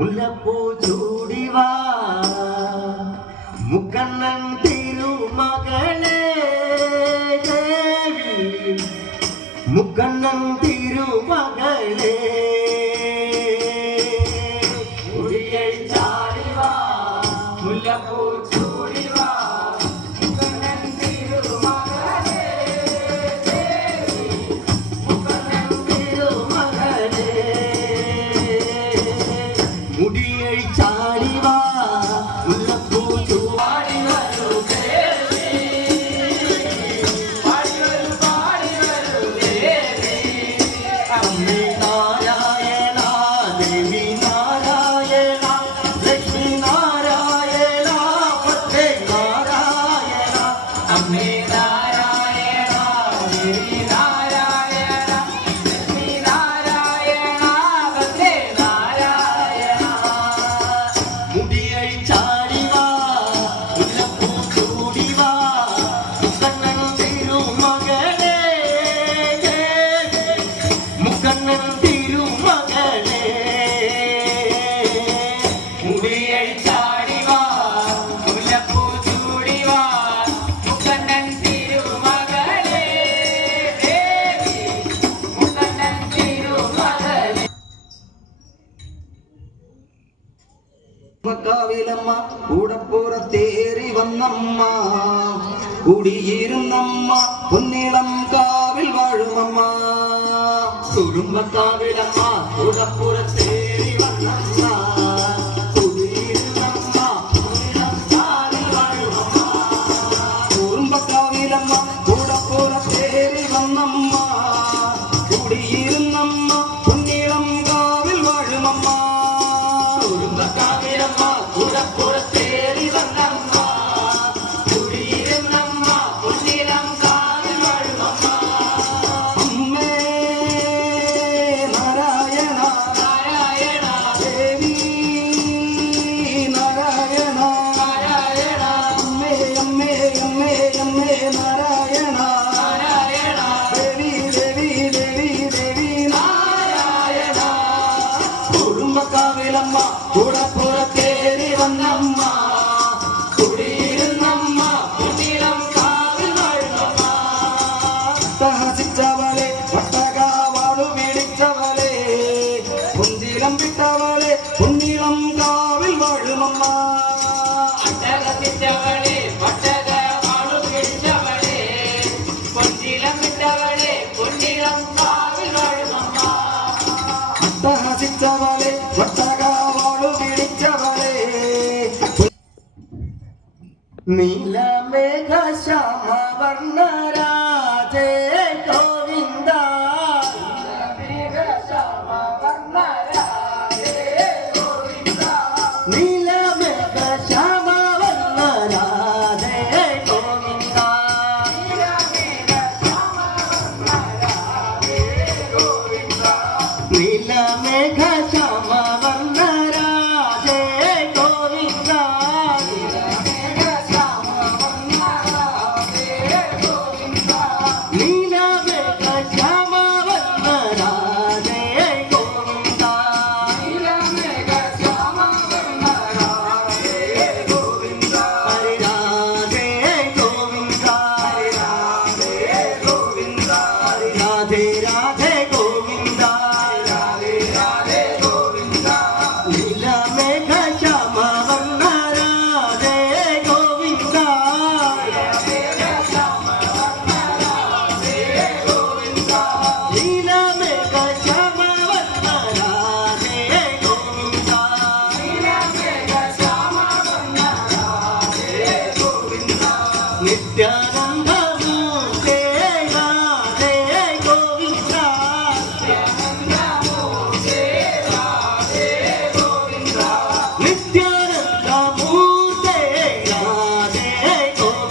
മുല്ലപ്പൂ ചൂടിവാ മുക്കണ്ണൻ തിരുമകളെ ദേവി മുക്കണ്ണൻ തിരുമകളെ ചാടിവാ മുല്ലപ്പൂ ചൂടിവാ മുക്കണ്ണൻ തിരുമകളെ ദേവി മുക്കണ്ണൻ തിരുമകളെ മുടിயை ചാടിവാ മുല്ലപ്പൂ ചൂടി വരൂ ദേവി പാടി വരൂ ദേവി അമ്മേ നാരായണ ദേവി നാരായണ ലക്ഷ്മി നാരായണ പത്തേ നാരായണ അമ്മേ നാരായണ ദേവി നാരായണ ലക്ഷ്മി നാരായണ പത്തേ നാരായണ മുടിயை ചാടിവാ മുല്ലപ്പൂ ചൂടിവാ മുക്കണ്ണൻ തിരുമകളെ മുക്കണ്ണൻ തിരുമകളെ മുടിயை ചാടിവാ മുല്ലപ്പൂ ചൂടിവാ മുക്കണ്ണൻ തിരുമകളെ ദേവി മുക്കണ്ണൻ തിരുമകളെ കാവിലമ്മ കൂടപ്പുറത്തേറി വന്നമ്മ കുടിയിരുന്നമ്മ പൊന്നിളം കാവിൽ വാഴുമമ്മ കുടുംബക്കാവിലമ്മ കൂടപ്പുറത്തേറി വന്നമ്മ കുടിയിരുന്നമ്മ പൊന്നിളം കാവിൽ വാഴുമമ്മ കുടുംബക്കാവിലമ്മ കൂടപ്പുറത്തേറി വന്നമ്മ കുടിയിരുന്നമ്മ പൊന്നിളം കാവിൽ വാഴുമമ്മ കുടുംബക്കാവിലമ്മ കൂടപ്പുറത്തേറി വന്നമ്മ കുടിയിരുന്നമ്മ പൊന്നിളം കാവിൽ വാഴുമമ്മ അമ്മേ നാരായണ നാരായണ ദേവി നാരായണ നാരായണ അമ്മേ അമ്മേ അമ്മേ അമ്മേ നാരായണ നാരായണ ദേവി ദേവി ദേവി ദേവി നാരായണ കുടുംബക്കാവിലമ്മ കൂടപ്പുറത്തേറി വന്നമ്മ കുടിയിരുന്നമ്മ പൊന്നിളം കാവിൽ വാഴുമമ്മ സഹസിച്ചവളെ വട്ടകാവാളു പിടിച്ചവളെ പൊന്തിലം വിട്ടവളെ പൊന്നിളം കാവിൽ വാഴുമമ്മ അട്ടകത്തിച്ചവളെ വട്ടകവാളു പിടിച്ചവളെ പൊന്നിളം വിട്ടവളെ പൊന്നിളം കാവിൽ വാഴുമമ്മ സഹസിച്ചവളെ വട്ടകാവാളു പിടിച്ചവളെ നീലമേഘ ശ്യാമ വർണ്ണരാജേ